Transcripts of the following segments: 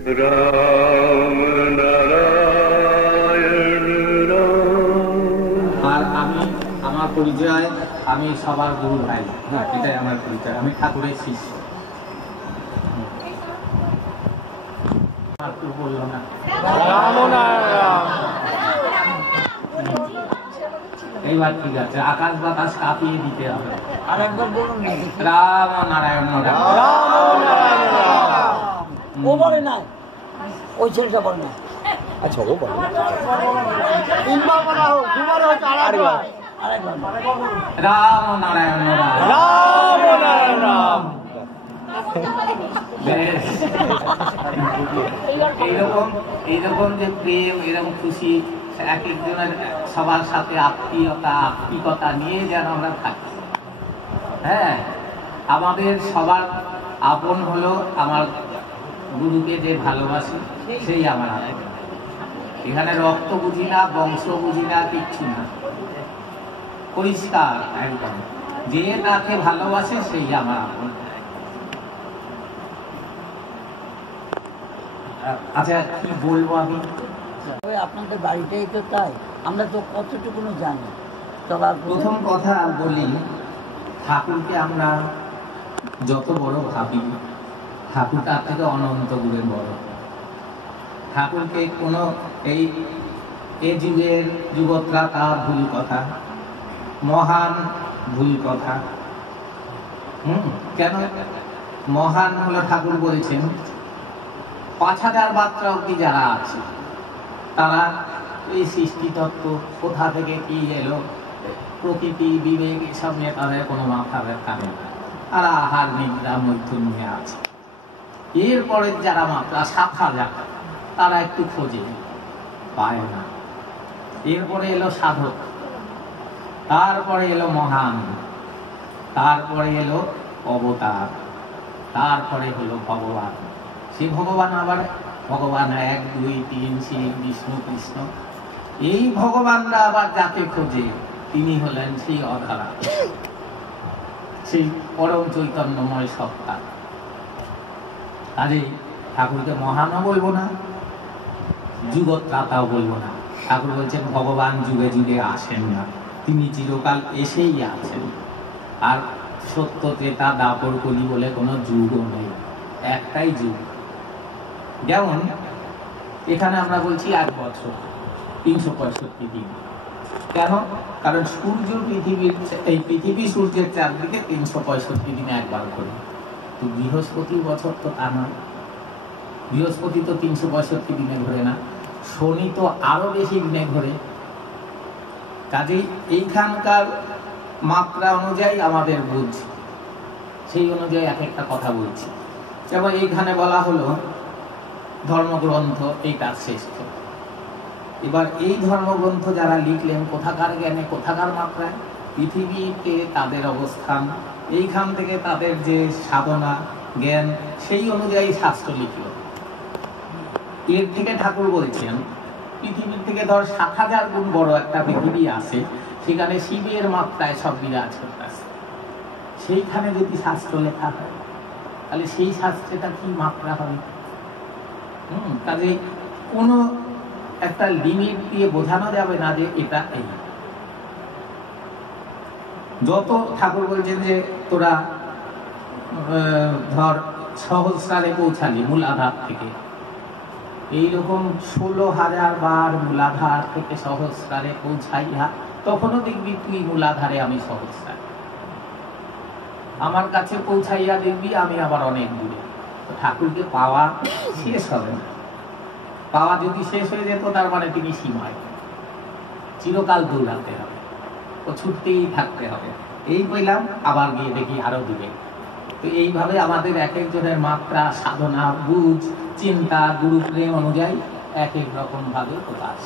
রাম নারায়ণ রাম। আর আমি আমার পরিচয়, আমি সবার গুরু ভাই, এটাই আমার পরিচয়। আমি ঠাকুরের শিষ্য। আর কেউ বললো না এইবার ঠিক আছে, আকাশ বাতাস কাঁপিয়ে দিতে হবে। আরেকবার বলুন না। রাম নারায়ণ রাম। ও বলে নাই, ওই ছেলেটা বলে না। আচ্ছা ও বলো তিনবার বলা হোক, দুবার হোক, আরেকবার। রাম নারায়ণ রাম। রাম নারায়ণ রাম। বেশ। এইরকম যে প্রেম, এরকম খুশি এক একজনের সবার সাথে আত্মীয়তা নিয়ে যেন আমরা থাকি। হ্যাঁ, আমাদের সবার আপন হলো আমার গুরুকে যে ভালোবাসি সেই আমার আপন। এখানে রক্ত বুঝি না, বংশ বুঝি না, কিচ্ছু না, পরিষ্কার একদম। যে তাকে ভালোবাসে সেই আমার আপন। আচ্ছা, কি বলবো আমি? আপনাদের বাড়িটাই তো তাই, আমরা তো কতটুকু জানি। চলার প্রথম কথা বলি, ঠাকুরকে আমরা যত বড় ভাবি, ঠাকুর তার থেকে অনন্ত গুণে বড়। ঠাকুরকে কোনো এই যুগের যুবকরা তার ভুল কথা, মহান ভুল কথা। কেন মহান হলো? ঠাকুর বলছেন ৫,০০০ মাত্রা অব্দি যারা আছে তারা এই সৃষ্টিতত্ত্ব কোথা থেকে কি এলো, প্রকৃতি, বিবেক, এসব নিয়ে তাদের কোনো মাথা ব্যথা নেই। তারা আহার নিদ্রা মৈথুন নিয়ে আছে। এরপরের যারা মাত্রা ৭,০০০, তারা একটু খোঁজে, পায় না। এরপরে এলো সাধক, তারপরে এলো মহান, তারপরে এলো অবতার, তারপরে হলো ভগবান। সে ভগবান আবার ভগবান ১, ২, ৩, শিব, বিষ্ণু, কৃষ্ণ। এই ভগবানরা আবার যাকে খোঁজে তিনি হলেন সেই অধারা, সেই পরম চৈতন্যময় সত্তা। কাজেই ঠাকুরকে মহানও বলবো না, যুগত্রাতাও বলবো না। ঠাকুর বলছেন ভগবান যুগে যুগে আসেন না, তিনি চিরকাল এসেই আছেন। আর সত্য, ত্রেতা, দাপর, কলি বলে কোনো যুগও নেই, একটাই যুগ। যেমন এখানে আমরা বলছি ১ বছর ৩৬৫ দিন। কেন? কারণ সূর্য পৃথিবী সূর্যের চারদিকে ৩৬৫ দিনে একবার ঘোরে। তো বৃহস্পতি বছর তো তা নয়, বৃহস্পতি তো ৩৬৫ দিনে ঘোরে না, শনি তো আরো বেশি দিনে ঘোরে। কাজেই এইখানকার মাত্রা অনুযায়ী আমাদের বুঝ, সেই অনুযায়ী এক একটা কথা বলছি। যেমন এইখানে বলা হলো ধর্মগ্রন্থ এইটা শ্রেষ্ঠ। এবার এই ধর্মগ্রন্থ যারা লিখলেন কোথাকার জ্ঞানে, কোথাকার মাত্রায়, পৃথিবীতে তাদের অবস্থান, এইখান থেকে তাদের যে সাধনা জ্ঞান, সেই অনুযায়ী শাস্ত্র লিখল। এর থেকে ঠাকুর বলছেন পৃথিবীর থেকে ধর ৭,০০০ গুণ বড় একটা পৃথিবী আছে, সেখানে শিবের মাত্রায় সব বিরাজ করতেছে। সেইখানে যদি শাস্ত্র লেখা হয় তাহলে সেই শাস্ত্রেটা কি মাত্রা হবে? কাজে কোনো একটা লিমিট দিয়ে বোঝানো যাবে না যে এটা এই। যত ঠাকুর বলছেন যে তোরা ধর সহস্রারে পৌঁছালি মূলাধার থেকে, এইরকম ১৬,০০০ বার মূলাধার থেকে সহস্রারে পৌঁছাইয়া তখনও দেখবি তুই মূলাধারে, আমি সহস্রারে। আমার কাছে পৌঁছাইয়া দেখবি আমি আবার অনেক দূরে। ঠাকুরকে পাওয়া শেষ হবে না। পাওয়া যদি শেষ হয়ে যেত তার মানে তিনি সীমায়, চিরকাল দৌড়াতে হবে, ও ছুটতেই থাকতে হবে। এই পেলাম, আবার গিয়ে দেখি আরো দূরে। তো এইভাবে আমাদের এক একজনের মাত্রা, সাধনা, বুঝ, চিন্তা, গুরু প্রেম অনুযায়ী এক এক রকম ভাবে প্রকাশ।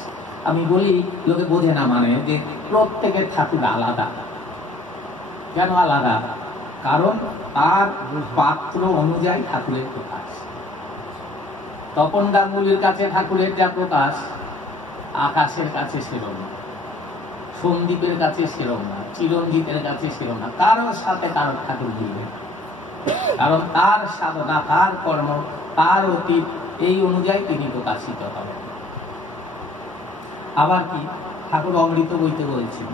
আমি বলি, লোকে বোঝে না, মানে যে প্রত্যেকের ঠাকুর আলাদা। কেন আলাদা? কারণ তার পাত্র অনুযায়ী ঠাকুরের প্রকাশ। তপন গাঙ্গুলির কাছে ঠাকুরের যা প্রকাশ, আকাশের কাছে সেরম না, সন্দীপের কাছে সেরম না, চিরঞ্জিতের কাছে সেরম না, কারোর সাথে কারোর ঠাকুর মিলবে। কারণ তার সাধনা, তার কর্ম তার অতীত এই অনুযায়ী তিনি প্রকাশিত হবেন। আবার কি ঠাকুর অমৃত বইতে বলছেন,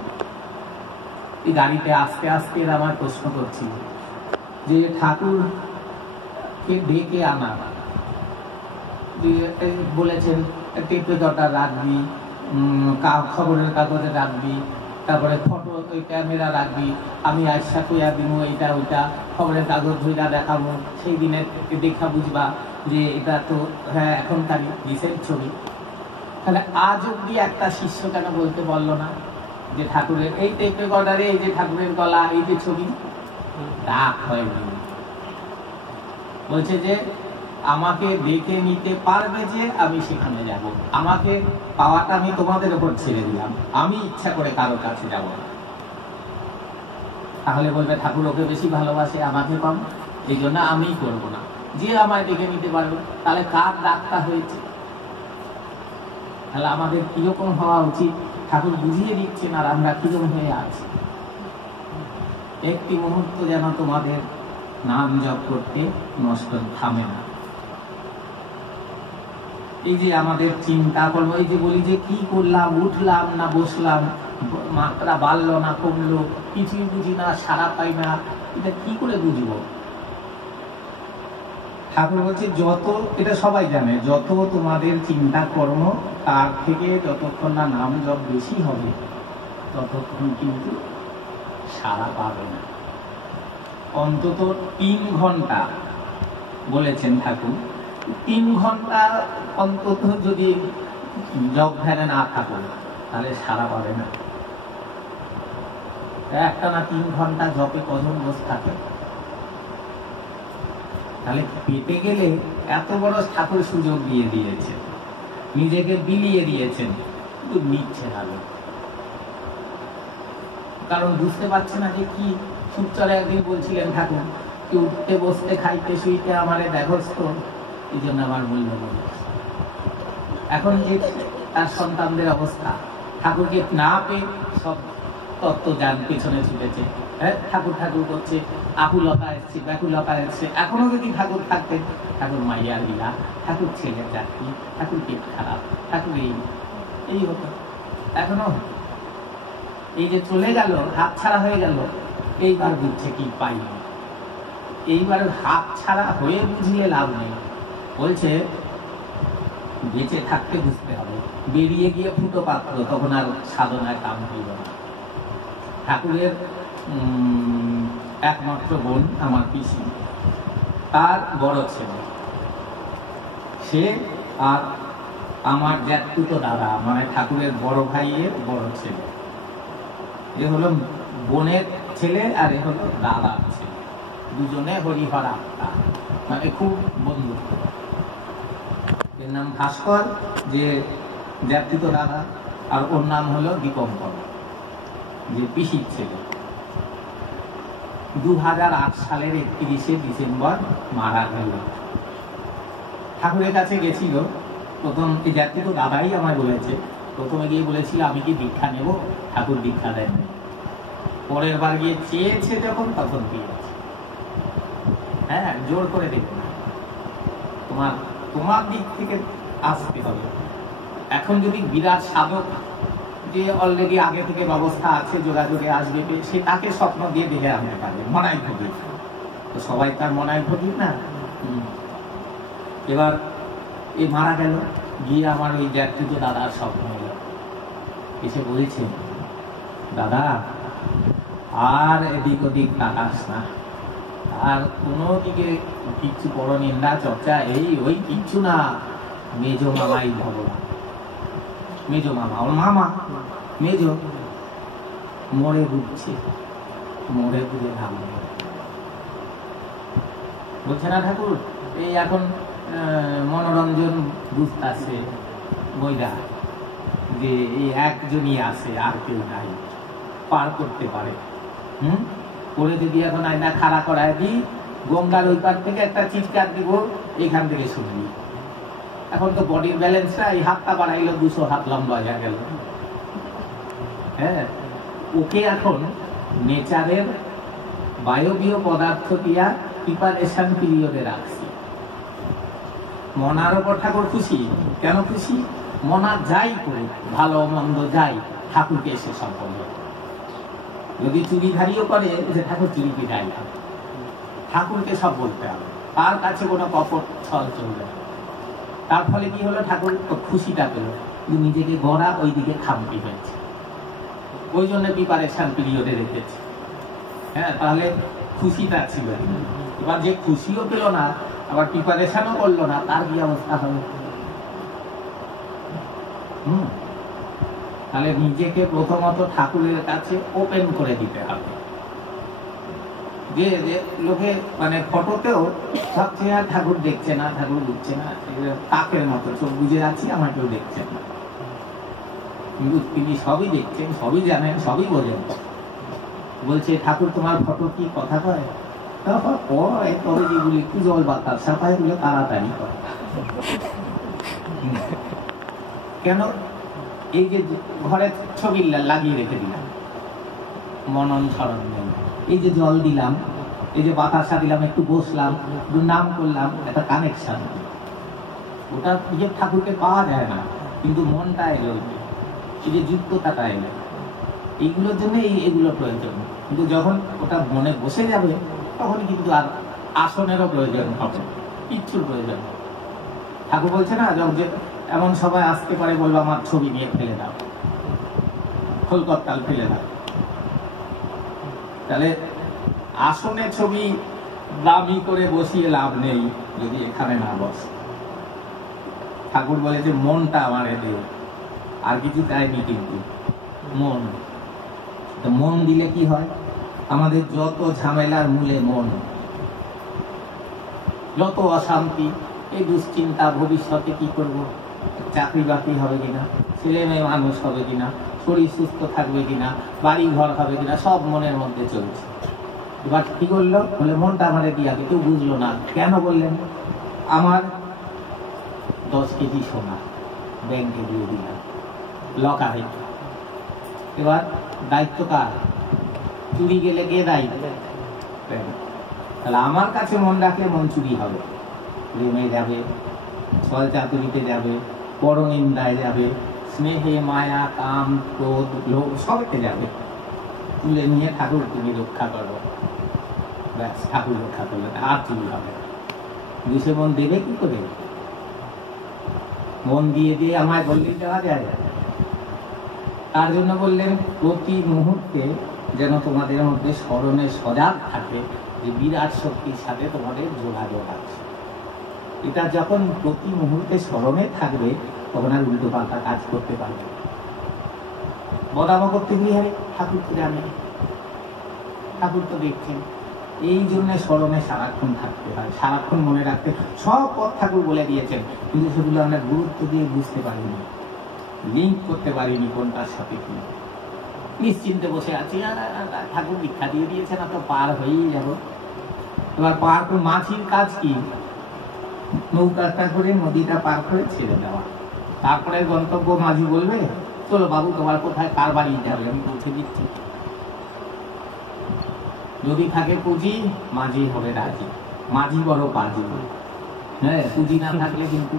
এই গাড়িতে আস্তে আস্তে আমার প্রশ্ন করছিল যে ঠাকুরকে ডেকে আনা, বলেছেন টেপ রেকর্ডার রাখবি, খবরের কাগজে রাখবি, তারপরে ফটো ওই ক্যামেরা রাখবি, আমি আয়সা কইয়া দিব এইটা ওইটা, খবরের কাগজ ধইরা দেখাবো, সেই দিনে দেখা বুঝবা যে এটা তো হ্যাঁ এখনকার রিসেন্ট ছবি। তাহলে আজ অব্দি একটা শিষ্য কেন বলতে পারলো না যে ঠাকুরের এই টেপ রেকর্ডারে এই যে ঠাকুরের গলা, এই যে ছবি, রাগ হয়নি। বলছে যে আমাকে দেখে নিতে পারবে যে আমি সেখানে যাব, আমাকে পাওয়াটা আমি তোমাদের উপর ছেড়ে দিলাম, আমি ইচ্ছা করে কারো কাছে যাব না। তাহলে বলবে ঠাকুর ওকে বেশি ভালোবাসে, আমাকে কম, এই জন্য আমি করবো না। যে আমায় দেখে নিতে পারবে, তাহলে কার ডাকটা হয়েছে? তাহলে আমাদের কিরকম হওয়া উচিত ঠাকুর বুঝিয়ে দিচ্ছেন, আর আমরা কিরকম হয়ে আছি। একটি মুহূর্ত যেন তোমাদের নাম জপ করতে নষ্ট থামে না। এই যে আমাদের চিন্তা করবো, এই যে বলি যে কি করলাম, উঠলাম না বসলাম, মাত্রা বাড়লো না কমলো, কিছুই বুঝি না, সারা পাই না, এটা কি করে বুঝবো? ঠাকুর বলছে যত, এটা সবাই জানে, যত তোমাদের চিন্তা কর্ম তার থেকে যতক্ষণ না নাম জপ বেশি হবে ততক্ষণ কিন্তু সারা পাবে না। অন্তত 3 ঘন্টা বলেছেন ঠাকুর, 3 ঘন্টা অন্তত যদি জপ ধ্যানে না থাকো তাহলে সারা পাবে না। একটা না 3 ঘন্টা জপে কজন বসে থাকে? তাহলে পেতে গেলে এত বড় ঠাকুর সুযোগ দিয়ে দিয়েছে, নিজেকে বিলিয়ে দিয়েছেন, কিন্তু নিচ্ছে না, কারণ বুঝতে পারছে না যে কি। সুচরে একদিন বলছিলেন ঠাকুর কি উঠতে বসতে খাইতে শুইতে আমারে ব্যবস্থ, এই জন্য আমার মূল্য নেই। এখন যে তার সন্তানদের অবস্থা, ঠাকুরকে না পেয়ে সব তত্ত্ব জ্ঞান পেছনে ছুটেছে, হ্যাঁ ঠাকুর ঠাকুর করছে, আকুলতা এসছে, ব্যাকুলতা এসছে। এখনো যদি ঠাকুর থাকতেন, ঠাকুর মাইয়ার বিলা, ঠাকুর ছেলের চাকরি, ঠাকুর পেট খারাপ, ঠাকুর এই হতো। এখনো এই যে চলে গেল, হাত ছাড়া হয়ে গেল, এইবার বুঝছে কি পাইনি। এইবার হাত ছাড়া হয়ে বুঝলে লাভ নেই। বলছে বেঁচে থাকতে বুঝতে হবে, বেরিয়ে গিয়ে ফুটো পাত্র, তখন আর সাধনায় কাম হইল না। ঠাকুরের একমাত্র বোন আমার পিসি, তার বড় ছেলে, সে আর আমার জ্যাঠতুতো দাদা, মানে ঠাকুরের বড় ভাইয়ের বড় ছেলে, এ হলো বোনের ছেলে আর এ হলো দাদার ছেলে, দুজনে হরিহর আত্মা, মানে খুব বন্ধুত্ব। এর নাম ভাস্কর, যে জ্যাঠতুতো দাদা, আর ওর নাম হলো দীপঙ্কর, যে পিসির ছেলে। 2008 সালের 31শে ডিসেম্বর মারা গেল। ঠাকুরের কাছে গেছিল প্রথম, এই জ্যাঠতুতো দাদাই আমায় বলেছে, প্রথমে গিয়ে বলেছিল আমি কি দীক্ষা নেব, ঠাকুর দীক্ষা দেন। পরের বার গিয়ে চেয়েছে যখন, তখন পেয়েছে। হ্যাঁ, জোর করে দেখো না, তোমার দিক থেকে আসতে হবে। এখন যদি বিরাট সাধক যে অলরেডি আগে থেকে ব্যবস্থা আছে, যোগাযোগে আসবে, সে তাকে স্বপ্ন দিয়ে দেখে আনতে পারবে, মনাই ভোগী। তো সবাই তার মনাই ভোগী না। এবার এ মারা গেল, গিয়ে আমার ওই জ্যাঠতুতো দাদার স্বপ্ন হলো, এসে বলেছে দাদা আর এদিক ওদিক তাকাস না, আর কোনো দিকে কিচ্ছু বড় নিন্দা চর্চা এই ওই কিচ্ছু না, মেজো মামাই ভগবান। মেজো মামা, ওর মামা মেজো মরে বুঝছে, মরে বুঝে নাম বলছে না ঠাকুর। এই এখন মনোরঞ্জন বুঝতেছে বইরা যে এই একজনই আছে, আর কেউ নাই, পার করতে পারে। পরে যদি এখন আয়না খাড়া করায় দিই, গঙ্গার ওই পার থেকে একটা চিৎকার দিব, এইখান থেকে শুনবি। এখন তো বডির ব্যালেন্সটা, এই হাতটা বাড়াইলো 200 হাত লম্বা হয়ে গেল। হ্যাঁ, ওকে এখন নেচারের বায়বীয় পদার্থ দিয়া প্রিপারেশন পিরিয়ডে রাখছি। মনার ওপর ঠাকুর খুশি। কেন খুশি? মনা যাই করে, ভালো মন্দ যাই, ঠাকুরকে এসে সব বলবে। যদি চুরিধারিও করে যে ঠাকুর চুরিকে যাই না, ঠাকুরকে সব বলতে হবে, তার কাছে কোনো কপট ছল চলবে না। তার ফলে কি হলো, ঠাকুর খুশিটা পেল, কিন্তু নিজেকে গড়া ওই দিকে খামতি হয়েছে। ওই জন্য প্রিপারেশন পিরিয়ডে রেখেছে। হ্যাঁ, তাহলে খুশিটা ছিল। এবার যে খুশিও পেল না, আবার প্রিপারেশনও করলো না, তার কি অবস্থা হবে? তাহলে নিজেকে প্রথমত ঠাকুরের কাছে ওপেন করে দিতে হবে। যে লোকে মানে ফটোতেও ভাবছে আর ঠাকুর দেখছে না, ঠাকুর বুঝছে না, কাকের মতো চোখ বুঝে যাচ্ছি, আমার কেউ দেখছেন না। কিন্তু তিনি সবই দেখছেন, সবই জানেন, সবই বোঝেন। বলছে ঠাকুর তোমার ফটো কি কথা কয়? তবে যেগুলি একটু জল বাতাস সাফাই গুলো তাড়াতাড়ি করে। কেন? এই যে ঘরে ছবি লাগিয়ে রেখে দিলাম, মনন স্মরণ নেই, এই যে জল দিলাম, এই যে বাতাসা দিলাম, একটু বসলাম, একটু নাম করলাম, একটা কানেকশন। ওটা নিজের ঠাকুরকে পাওয়া যায় না, কিন্তু মনটা এলো, এই যে যুক্ততাটা এলো, এইগুলোর জন্য এগুলো প্রয়োজন। কিন্তু যখন ওটা মনে বসে যাবে, তখন কিন্তু আর আসনেরও প্রয়োজন হবে, কিচ্ছুর প্রয়োজন। ঠাকুর বলছে না, যখন এমন সবাই আসতে পারে, বলবো আমার ছবি নিয়ে ফেলে দাও, খোলকত্তাল ফেলে দাও। তাহলে আসনে ছবি দামি করে বসিয়ে লাভ নেই যদি এখানে না বসে। ঠাকুর বলে যে মনটা আমার এদের, আর কিছু চাইনি, কিন্তু মন। তো মন দিলে কি হয়? আমাদের যত ঝামেলার মূলে মন, যত অশান্তি, এই দুশ্চিন্তা, ভবিষ্যতে কি করব, চাকরি বাকরি হবে কিনা, ছেলে মেয়ে মানুষ হবে কিনা, শরীর সুস্থ থাকবে কিনা, বাড়ি ঘর হবে কিনা, সব মনের মধ্যে চলছে। এবার কি করলো? বলে মনটা আমাদের দিয়াকে কেউ বুঝলো না। কেন বললেন? আমার 10 কেজি সোনা ব্যাংকে দিয়ে দিলাম, লকারে। এবার দায়িত্ব কার? চুরি গেলে কে দায়ী? তাহলে আমার কাছে মন রাখলে মন চুরি হবে, প্রেমে যাবে, ছল চাতুরিতে যাবে, পরনিন্দায় যাবে, স্নেহে মায়া কাম ক্রোধ লোভ সবতে যাবে। তুলে নিয়ে ঠাকুর তুমি রক্ষা করো, ব্যাস ঠাকুর রক্ষা করলে আর চুরি হবে। সে মন দেবে কি করে? মন দিয়ে দিয়ে আমায় বললেই দেওয়া যায়। তার জন্য বললেন প্রতি মুহূর্তে যেন তোমাদের মধ্যে স্মরণে সজাগ থাকে যে বিরাট শক্তির সাথে তোমাদের যোগাযোগ আছে। এটা যখন প্রতি মুহূর্তে স্মরণে থাকবে, তখন আর উল্টো পাল্টা কাজ করতে পারবে। বদামা করতে গিয়ে আরে ঠাকুর তো জানে, ঠাকুর তো দেখছেন। এই জন্য স্মরণে সারাক্ষণ থাকতে হয়, সারাক্ষণ মনে রাখতে। সব পথ ঠাকুর বলে দিয়েছেন, কিন্তু সেগুলো আমরা গুরুত্ব দিয়ে বুঝতে পারিনি, লিঙ্ক করতে পারিনি কোনটার সাথে কি। নিশ্চিন্তে বসে আছি, ঠাকুর দীক্ষা দিয়ে দিয়েছেন, তো পার হয়েই যাব। এবার পার করে মাঝির কাজ কি? নৌকাটা করে নদীটা পার করে ছেড়ে দেওয়া। তারপরে গন্তব্য মাঝি বলবে চলো বাবু তোমার কোথায় কার বাড়ি যাবে আমি পৌঁছে দিচ্ছি। যদি থাকে পুঁজি, মাঝি হবে রাজি। মাঝি বড় কাজী, হ্যাঁ, পুঁজি না থাকলে কিন্তু।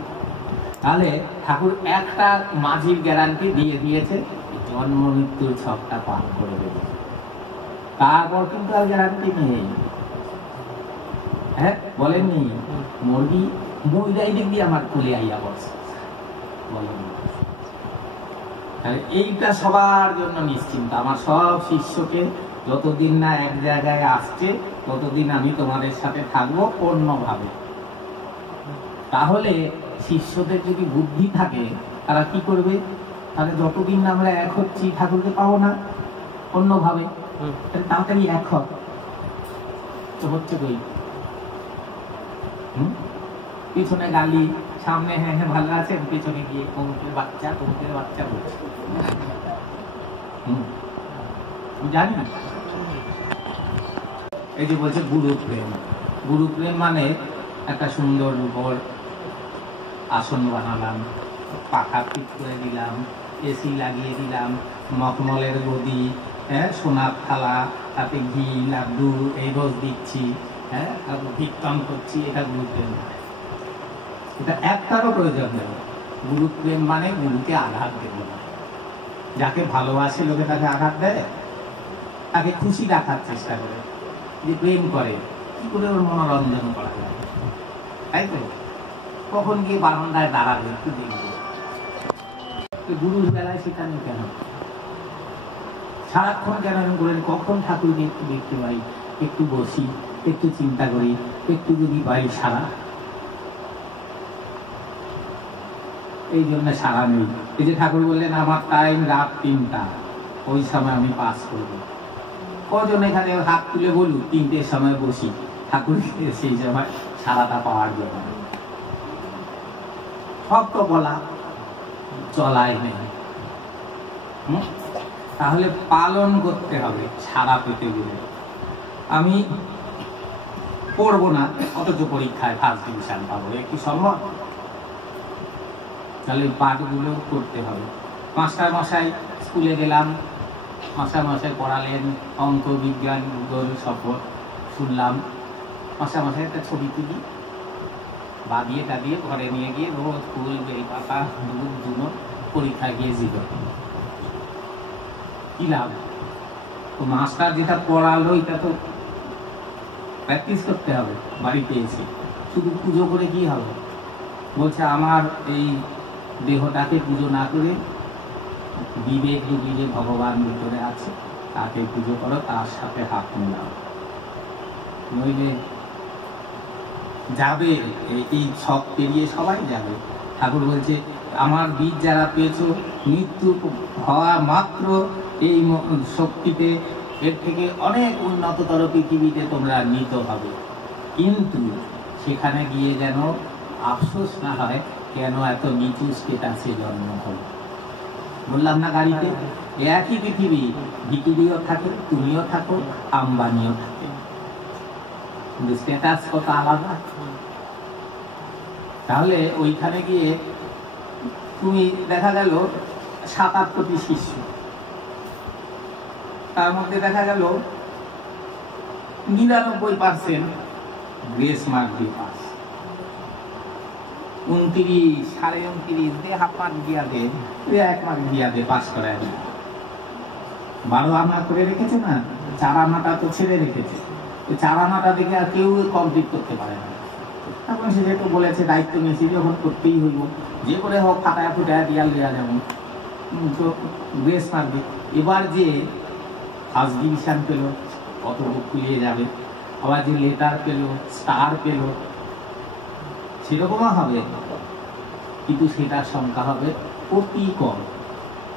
তাহলে ঠাকুর একটা মাঝির গ্যারান্টি দিয়ে দিয়েছে, জন্ম মৃত্যুর ছকটা পার করে দেবে। তারপর কিন্তু আর গ্যারান্টি নেই। হ্যাঁ, বলেননি মরবি মহিলাই দেখবি আমার খুলে আইয়া বসে, বলেন। এইটা সবার জন্য নিশ্চিন্ত। আমার সব শিষ্যকে যতদিন না এক জায়গায় আসছে, ততদিন আমি তোমাদের সাথে থাকবো অন্যভাবে। তাহলে শিষ্যদের যদি বুদ্ধি থাকে, তারা কি করবে? তাহলে যতদিন না আমরা এক হচ্ছি, ঠাকুরকে পাবো না অন্যভাবে। তাড়াতাড়ি এক তো হচ্ছে কই? পিছনে গালি, সামনে হ্যাঁ হ্যাঁ ভালো আছেন, পিছনে গিয়ে কমুকের বাচ্চা বলছে। জানি এই যে বলছে গুরু প্রেম। গুরু প্রেম মানে একটা সুন্দর উপর আসন বানালাম, পাখা ফিট করে দিলাম, এসি লাগিয়ে দিলাম, মখমলের গদি, হ্যাঁ, সোনার থালা, তাতে ঘি লাড্ডু এই রোজ দিচ্ছি, হ্যাঁ, কীর্তন করছি, এটা গুরু প্রেম। এটা একটারও প্রয়োজন নেই। গুরু প্রেম মানে গুরুকে আঘাত দেব না। যাকে ভালোবাসে লোকে তাকে আঘাত দেয়, তাকে খুশি রাখার চেষ্টা করে, যে প্রেম করে কি করে ওর মনোরঞ্জন করা যায়, তাই তো? কখন গিয়ে বারান্দায় দাঁড়াবে একটু দেখবে। গুরুর বেলায় সেটা নেই কেন? সারাক্ষণ কেন করেন? কখন ঠাকুরকে একটু দেখতে পাই, একটু বসি, একটু চিন্তা করি, একটু যদি পাই সারা। এই জন্য সারা নেই। এই যে ঠাকুর বললেন আমার টাইম রাত 3টা, ওই সময় আমি পাস করবো। কজন এখানে হাত তুলে বলুন 3টের সময় বসি ঠাকুরকে সেই সময় সারাটা পাওয়ার জন্য? সব তো বলা চলাই নেই। তাহলে পালন করতে হবে সারা পেতে গেলে। আমি পড়বো না অথচ পরীক্ষায় ফার্স্ট ডিভিশন পাবো, কি সম্ভব? তাহলে পাঠগুলো করতে হবে। মাস্টার মশাই স্কুলে গেলাম, মাস্টার মশাই পড়ালেন অঙ্ক, বিজ্ঞান, ভূগোল সব শুনলাম। মাস্টার মশাই একটা ছবি তুলি, বাদিয়ে টাদিয়ে ঘরে নিয়ে গিয়ে রোজ ফুল বেল পাতা দুধ দুনো পরীক্ষায় গিয়ে দিল। কি লাভ? তো মাস্টার যেটা পড়ালো এটা তো প্র্যাকটিস করতে হবে, বাড়িতে এসে। শুধু পুজো করে কি হবে? বলছে আমার এই দেহটাকে পুজো না করে বিবেক রূপী যে ভগবান ভিতরে আছে তাকে পুজো করো, তার সাথে হাত মেলাও, নইলে যাবে। এই সব পেরিয়ে সবাই যাবে। ঠাকুর বলছে আমার বীজ যারা পেয়েছো, মৃত্যু হওয়া মাত্র এই শক্তিতে এর থেকে অনেক উন্নততর পৃথিবীতে তোমরা নিত হবে, কিন্তু সেখানে গিয়ে যেন আফসোস না হয় কেন এত নিচু স্টেটাসে জন্ম হলো। বললাম না গাড়িতে একই পৃথিবী, ভিকিরিও থাকে, তুমিও থাকো, আম্বানিও থাকে, কিন্তু স্ট্যাটাস কত আলাদা। তাহলে ওইখানে গিয়ে তুমি দেখা গেল 7-8 কোটি শিষ্য, তার মধ্যে দেখা গেল 99% গ্রেস মার্ক দিয়ে পাস, 29, 29.5 দিয়ে হাফ মার্ক দিয়া দে, 1 মার্ক দিয়া দে, পাস করায় না। 12 আনা করে রেখেছে না, 4 আনাটা তো ছেড়ে রেখেছে। 4 আনাটা দেখে আর কেউ কমপ্লিট করতে পারে না। এখন সে যেহেতু বলেছে দায়িত্ব নিয়েছি যখন করতেই হইব, যে করে হোক ফাটায় ফুটায় দিয়া দেওয়া যেমন তো গ্রেস মার্ক দিয়ে। এবার যে ফার্স্ট ডিভিশন পেল কত বুক খুলিয়ে যাবে, আবার যে লেটার পেল, স্টার পেল, সেরকমও হবে, কিন্তু সেটার সংখ্যা হবে অতি কম।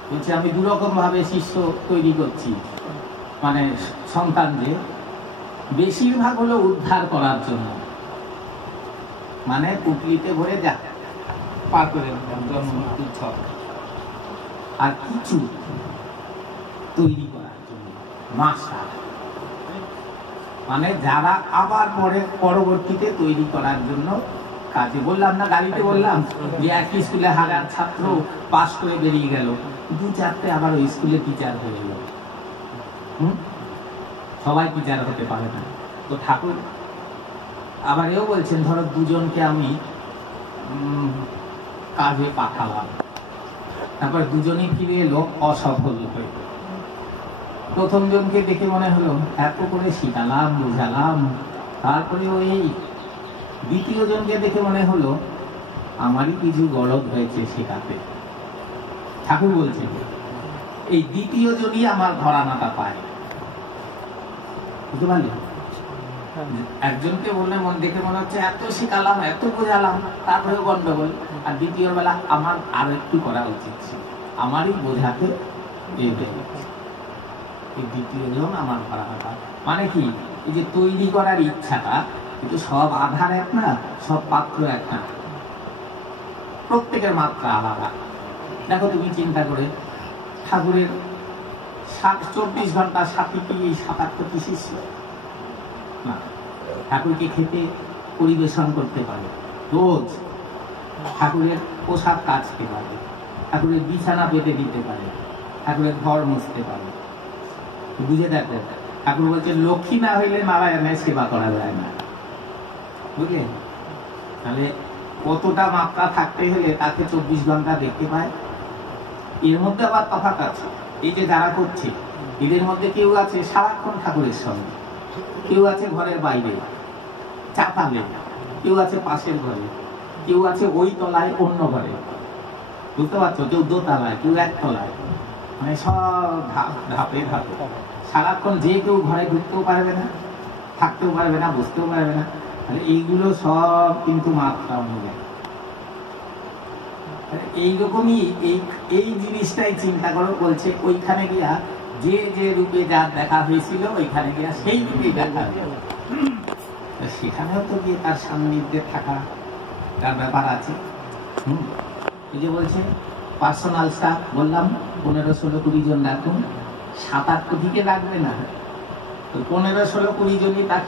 বলছে আমি 2 রকম ভাবে শিষ্য তৈরি করছি, মানে সন্তানদের। বেশিরভাগ হলো উদ্ধার করার জন্য, মানে পুটলিতে ভরে যা পার করে জন্ম মৃত্যুর ছক, আর কিছু তৈরি করার জন্য মাস্টার, মানে যারা আবার পরবর্তীতে তৈরি করার জন্য কাজে। বললাম না গাড়িতে, বললাম যে একই স্কুলে 1000 ছাত্র পাস করে বেরিয়ে গেল, 2-4টে আবার ওই স্কুলে টিচার হয়ে গেল। সবাই টিচার হতে পারে না। তো ঠাকুর আবার এও বলছেন, ধরো 2 জনকে আমি কাজে পাঠালাম, তারপর 2 জনই ফিরে এলো অসফল হয়ে। প্রথম জনকে দেখে মনে হলো এত করে শিখালাম, বুঝালাম, তারপরে ওই দ্বিতীয় জনকে দেখে মনে হলো আমারই কিছু গলদ হয়েছে শেখাতে। ঠাকুর বলছেন এই দ্বিতীয় জনই আমার ঘরানাটা পায়, বুঝতে পারলি? একজনকে বললে মন দেখে মনে হচ্ছে এত শিখালাম, এত বোঝালাম, তারপরেও গন্ডগোল। আর দ্বিতীয় বেলা আমার আরো একটু করা উচিত ছিল, আমারই বোঝাতে এই দ্বিতীয় জন আমার ঘরানাটা। মানে কি, এই যে তৈরি করার ইচ্ছাটা, কিন্তু সব আধার এক না, সব পাত্র এক না, প্রত্যেকের মাত্রা আলাদা। দেখো তুমি চিন্তা করে, ঠাকুরের 24 ঘন্টা সাথে কি 7-8 কোটি শিষ্য না? ঠাকুরকে খেতে পরিবেশন করতে পারে রোজ, ঠাকুরের পোশাক কাচতে পারে, ঠাকুরের বিছানা পেতে দিতে পারে, ঠাকুরের ঘর মুছতে পারে। বুঝে দেখো, ঠাকুর বলছে লক্ষ্মী না হইলে নারায়ণের সেবা করা যায় না, বুঝলেন? তাহলে কতটা মাত্রা থাকতে হলে তাকে 24 ঘন্টা দেখতে পায়। এর মধ্যে আবার তফাৎ আছে। এই যে যারা করছে এদের মধ্যে কেউ আছে সারাক্ষণ ঠাকুরের সঙ্গে, কেউ আছে ঘরের বাইরে চাপালে, কেউ আছে পাশের ঘরে, কেউ আছে ওই তলায় অন্য ঘরে, বুঝতে পারছো? কেউ দোতলায়, কেউ একতলায়, মানে সব ধাপে ধাপে সারাক্ষণ। যে কেউ ঘরে ঢুকতেও পারবে না, থাকতেও পারবে না, বসতেও পারবে না। এইগুলো সব কিন্তু মাত্রা অনুযায়ী। এইরকমই এই জিনিসটাই চিন্তা করো। বলছে ওইখানে গিয়া যে যে রূপে যার দেখা হয়েছিল ওইখানে গিয়া সেই রূপে দেখা হয়েছিল। সেখানেও তো গিয়ে তার সান্নিধ্যে থাকা তার ব্যাপার আছে। এই যে বলছে পার্সোনাল স্টাফ বললাম 15-16-20 জন রাখুন, 7-8 কোটিকে রাখবে না, 15-16-20 জনই তার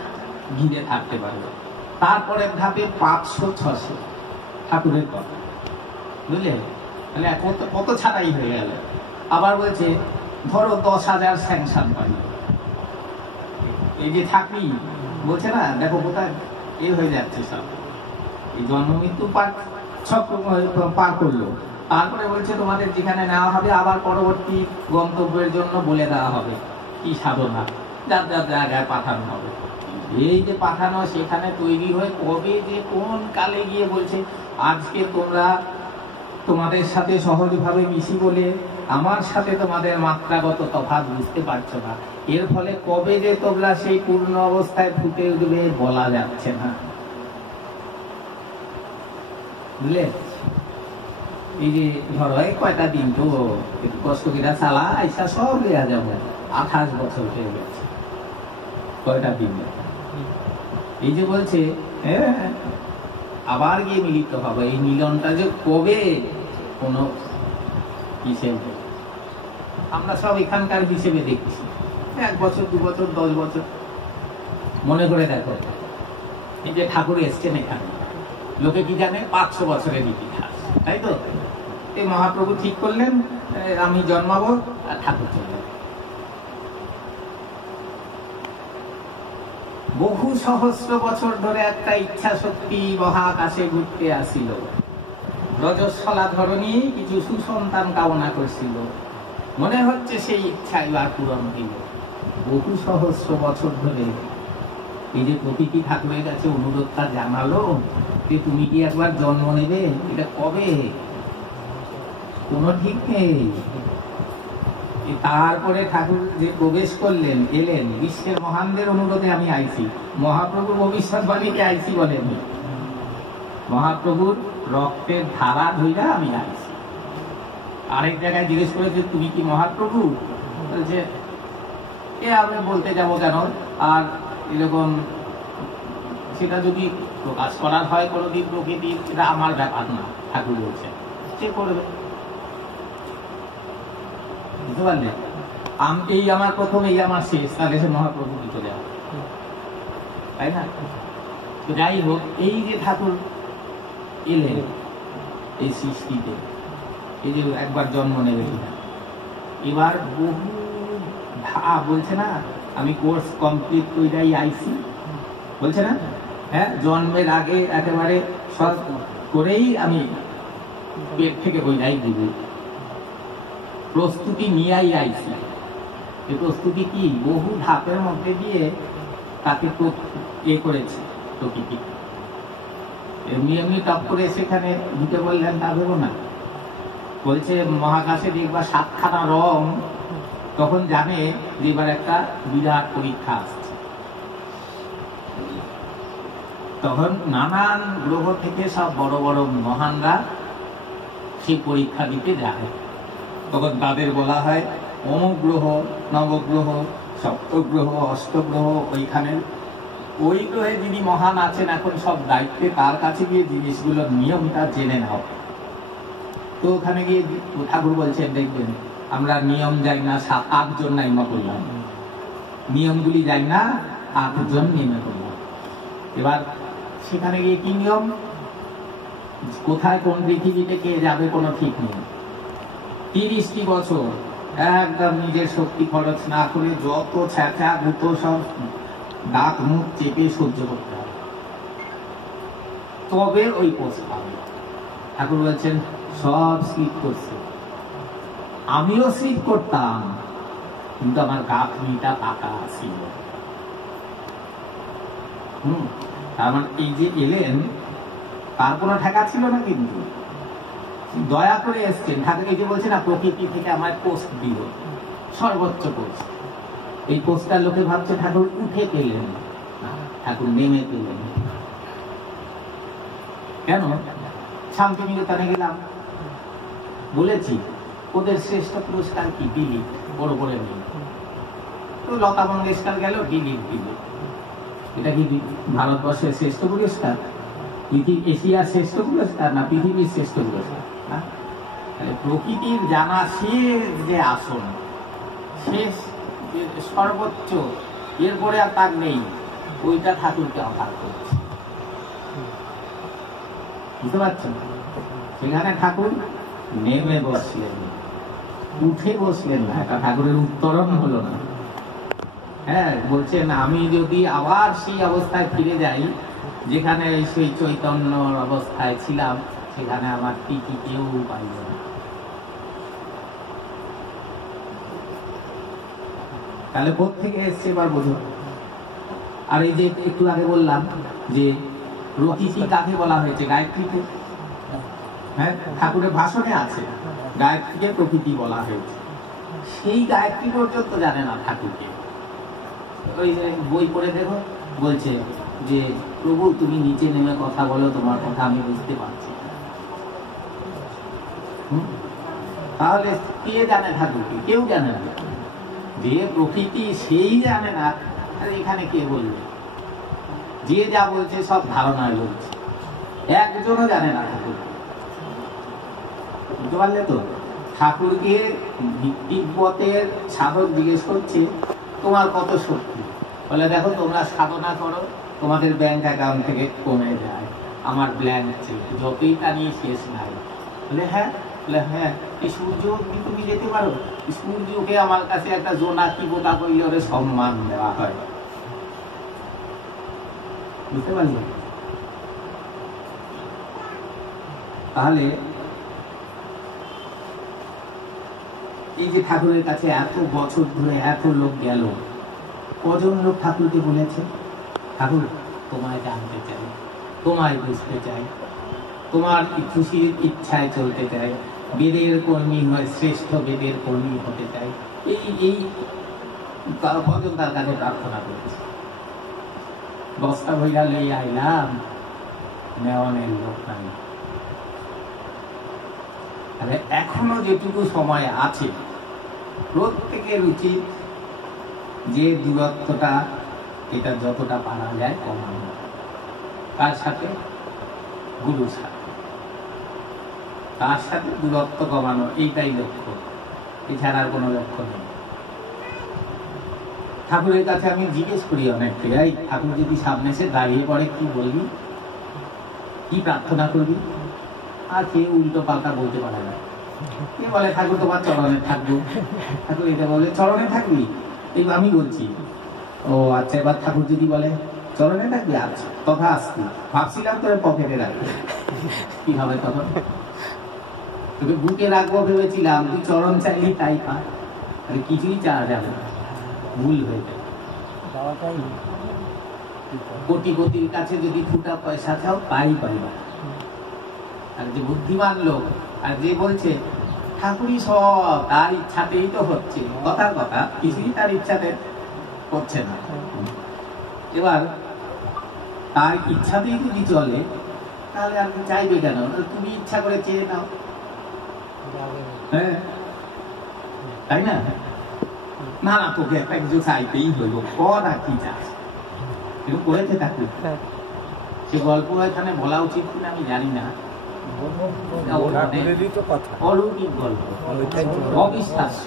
ঘিরে থাকতে পারবে। তারপরের ধাপে 500-600 ঠাকুরের কথা, বুঝলে? তাহলে কত ছাড়াই হয়ে গেল। আবার বলছে ধরো 10,000 স্যাংশন পাই, এই যে থাকি বলছে না, দেখো কোথায় এ হয়ে যাচ্ছে সব। এই জন্ম মৃত্যু সব পার করলো, তারপরে বলছে তোমাদের যেখানে নেওয়া হবে আবার পরবর্তী গন্তব্যের জন্য বলে দেওয়া হবে কি সাধনা, যার যার জায়গায় পাঠানো হবে। এই যে পাঠানো সেখানে তৈরি হয়ে কবে যে কোন কালে গিয়ে বলছে আজকে তোমরা তোমাদের সাথে সহজভাবে মিশি বলে আমার সাথে তোমাদের মাত্রাগত তফাৎ বুঝতে পারছো না, এর ফলে কবে যে তোমরা সেই পূর্ণ অবস্থায় ফুটে উঠবে বলা যাচ্ছে না, বুঝলে? এই যে ধরো কয়টা দিন তো একটু কষ্ট করে চালা আইসা সব দেওয়া যাবে। 28 বছর হয়ে গেছে, কয়টা দিন। এই যে বলছে আবার গিয়ে মিলিত হবে, এই মিলনটা যে কবে কোনো হিসেবে আমরা সব এখানকার হিসেবে দেখছি 1 বছর 2 বছর 10 বছর। মনে করে দেখো এই যে ঠাকুর এসছেন এখানে, লোকে কি জানে 500 বছরের ইতিহাস, তাই তো? এই মহাপ্রভু ঠিক করলেন আমি জন্মাবো আর ঠাকুর চললেন। বহু সহস্র বছর ধরে একটা ইচ্ছা শক্তি মহাকাশে ঘুরতে আসিল, রজস্বলা ধরনী কিছু সুসন্তান কামনা করছিল, মনে হচ্ছে সেই ইচ্ছা এবার পূরণ হইল। বহু সহস্র বছর ধরে এই যে প্রতিটি ঠাকুরের কাছে অনুরোধটা জানালো যে তুমি কি একবার জন্ম নেবে, এটা কবে কোনো ঠিক নেই। তারপরে ঠাকুর যে প্রবেশ করলেন, এলেন, বিশ্বের মহানদের অনুরোধে আমি আইছি, মহাপ্রভুর ভবিষ্যৎবাণীকে আইছি বলেননি, মহাপ্রভুর রক্তের ধারা ধইরা আমি আইছি। আরেক জায়গায় জিজ্ঞেস করেছে তুমি কি মহাপ্রভু, বলছে এ আমি বলতে যাবো কেন, আর এরকম সেটা যদি প্রকাশ করার হয় কোনোদিন প্রকৃতির, এটা আমার ব্যাপার না, ঠাকুর বলছে সে করবে, বুঝতে পারলে? এই আমার প্রথম, এই আমার শেষ, তাহলে সে মহাপ্রভু কি চলে যাবে, তাই না? যাই হোক, এই যে ঠাকুর এলেন এই সৃষ্টিতে, এই যে একবার জন্ম নেবে কিনা, এবার বহু বলছে না আমি কোর্স কমপ্লিট কইরাই আইছি, বলছে না? হ্যাঁ, জন্মের আগে একেবারে সব করেই আমি পেট থেকে বইরাই দিব, প্রস্তুতি নিয়েই আইছি। এই প্রস্তুতি কি বহু ধাপের মধ্যে দিয়ে তাকে এ করেছে প্রকৃতি। এমনি এমনি টপ করে সেখানে ঢুকে বললেন তা ভেবো না। বলছে মহাকাশে দেখবা 7খানা রং, তখন জানে যে এবার একটা বিরাট পরীক্ষা আসছে। তখন নানান গ্রহ থেকে সব বড় বড় মহানরা সেই পরীক্ষা দিতে যায়। তখন তাদের বলা হয় অমুক গ্রহ, নবগ্রহ, সপ্তগ্রহ, অষ্টগ্রহ, ওইখানে ওই গ্রহে যিনি মহান আছেন এখন সব দায়িত্বে, তার কাছে গিয়ে জিনিসগুলোর নিয়মটা জেনে নাও। তো ওখানে গিয়ে ঠাকুর বলছেন দেখবেন আমরা নিয়ম যাই না, 7-8 জন নাইমা করলাম, নিয়মগুলি যাই না 8 জন নেমে করলাম। এবার সেখানে গিয়ে কি নিয়ম, কোথায় কোন পৃথিবীতে কে যাবে কোনো ঠিক নেই। 30টি বছর একদম নিজের শক্তি খরচ না করে যত ছ্যাঁচা গুতো সব দাঁত মুখ চেপে সহ্য করতে হবে। তবে ওই পোস্ট পাবে। ঠাকুর বলছেন সব স্লিপ করছে, আমিও স্লিপ করতাম, কিন্তু আমার গাঁথনিটা পাকা ছিল। তার মানে এই যে এলেন তার কোনো ঠেকা ছিল না, কিন্তু দয়া করে এসছেন। ঠাকুর এই যে বলছে না, প্রকৃতি থেকে আমার পোস্ট দিল, সর্বোচ্চ পোস্ট। এই পোস্টটা লোকে ভাবছে ঠাকুর উঠে পেলেন, ঠাকুর নেমে পেলেন। কেন? শান্তিনিকেতনে গেলাম, বলেছি ওদের শ্রেষ্ঠ পুরস্কার কি? দিলীপ, বড় করে নেই। তো লতা মঙ্গেশকর গেল, দিলীপ দিল। এটা কি ভারতবর্ষের শ্রেষ্ঠ পুরস্কার? এশিয়ার শ্রেষ্ঠ পুরস্কার না পৃথিবীর শ্রেষ্ঠ পুরস্কার? প্রকৃতির জানা শেষ যে আসন, শেষ সর্বোচ্চ, এরপরে আর তার নেই, ওইটা ঠাকুরকে অফার করছে। বুঝতে পারছেন? সেখানে ঠাকুর নেমে বসলেন, উঠে বসলেন না, এটা ঠাকুরের উত্তরণ হলো না। হ্যাঁ, বলছেন আমি যদি আবার সেই অবস্থায় ফিরে যাই যেখানে সেই চৈতন্য অবস্থায় ছিলাম, সেখানে আমার টিকি কেউ পাইল না। তাহলে কোত্থেকে এসছে এবার বোঝো। আর এই যে একটু আগে বললাম যে প্রকৃতি কাকে বলা হয়েছে? গায়ত্রীকে। হ্যাঁ, ঠাকুরের ভাষণে আছে গায়ত্রীকে প্রকৃতি বলা হয়েছে। সেই গায়ত্রী পর্যন্ত জানে না ঠাকুরকে। ওই যে বই পড়ে দেখো, বলছে যে প্রভু তুমি নিচে নেমে কথা বলো, তোমার কথা আমি বুঝতে পারছি। তাহলে কে জানে ঠাকুরকে? কেউ জানে না। যে প্রকৃতি সেই জানে না, এখানে কে বলবে? যে যা বলছে সব ধারণায় বলছে, একজনও জানে না ঠাকুরকে। বুঝতে পারলে তো? ঠাকুরকে তিব্বতের সাধক জিজ্ঞেস করছে তোমার কত শক্তি? বলে দেখো তোমরা সাধনা করো, তোমাদের ব্যাংক অ্যাকাউন্ট থেকে কমে যায়, আমার ব্ল্যাঙ্ক চেক, যতই তা নিয়ে শেষ নাই। বলে হ্যাঁ, বলে হ্যাঁ, এই সূর্য অবধি তুমি যেতে পারো? সূর্যকে আমার কাছে একটা জোনাকি বোটা করলে ওরে সম্মান দেওয়া হয়। বুঝতে পারলে? তাহলে এই যে ঠাকুরের কাছে এত বছর ধরে এত লোক গেল, কজন লোক ঠাকুরকে বলেছে ঠাকুর তোমায় জানতে চাই, তোমায় বুঝতে চাই, তোমার খুশির ইচ্ছায় চলতে চাই, বেদের কর্মী হয়, শ্রেষ্ঠ বেদের কর্মী হতে চাই। এই কজন তার কাছে প্রার্থনা করেছে? বস্তা ভইরা লই আইলাম, নেওয়ানের লোক নাই। তাহলে এখনো যেটুকু সময় আছে, প্রত্যেকের উচিত যে দূরত্বটা, এটা যতটা পারা যায় কমানো। তার সাথে গুরুর সাথে, তার সাথে দূরত্ব কমানো, এইটাই লক্ষ্য, এছাড়া আর কোনো লক্ষ্য নেই। ঠাকুরের কাছে আমি জিজ্ঞেস করি অনেক জায়গায়, ঠাকুর যদি সামনে এসে দাঁড়িয়ে পড়ে কি বলবি, কি প্রার্থনা করবি? আর কেউ উল্টো পাল্টা বলতে পারে না। কে বলে ঠাকুর তোমার চরণে থাকবো, ঠাকুর এটা বলে চরণে থাকবি। এই আমি বলছি ও আচ্ছা, এবার ঠাকুর যদি বলে চরণে থাকবি, আচ্ছা তথা আসবি, ভাবছিলাম তোর পকেটে রাখবি, কি হবে তখন? তোকে বুকে রাখবো ভেবেছিলাম, তুই চরণ চাইলি তাই পা, আরে কিছুই চাওয়া যাবে না, ভুল হয়ে যাবে। কোটিপতির কাছে যদি ফুটা পয়সা চাও তাই পাইবা। আর যে বুদ্ধিমান লোক, আর যে বলছে ঠাকুরই সব তার ইচ্ছাতেই তো হচ্ছে, কথার কথা, কিছুই তার ইচ্ছাতে করছে না। এবার তার ইচ্ছাতেই যদি চলে, তাহলে আর চাইবে কেন? তুমি ইচ্ছা করে চেয়ে নাও, হ্যাঁ তাই না? না না, তোকে একটা কিছু চাইতেই হইব, কর আর কি চাস, এরকম করেছে ঠাকুর। সে গল্প এখানে বলা উচিত কিনা আমি জানি না, অলৌকিক গল্প, অবিশ্বাস্য।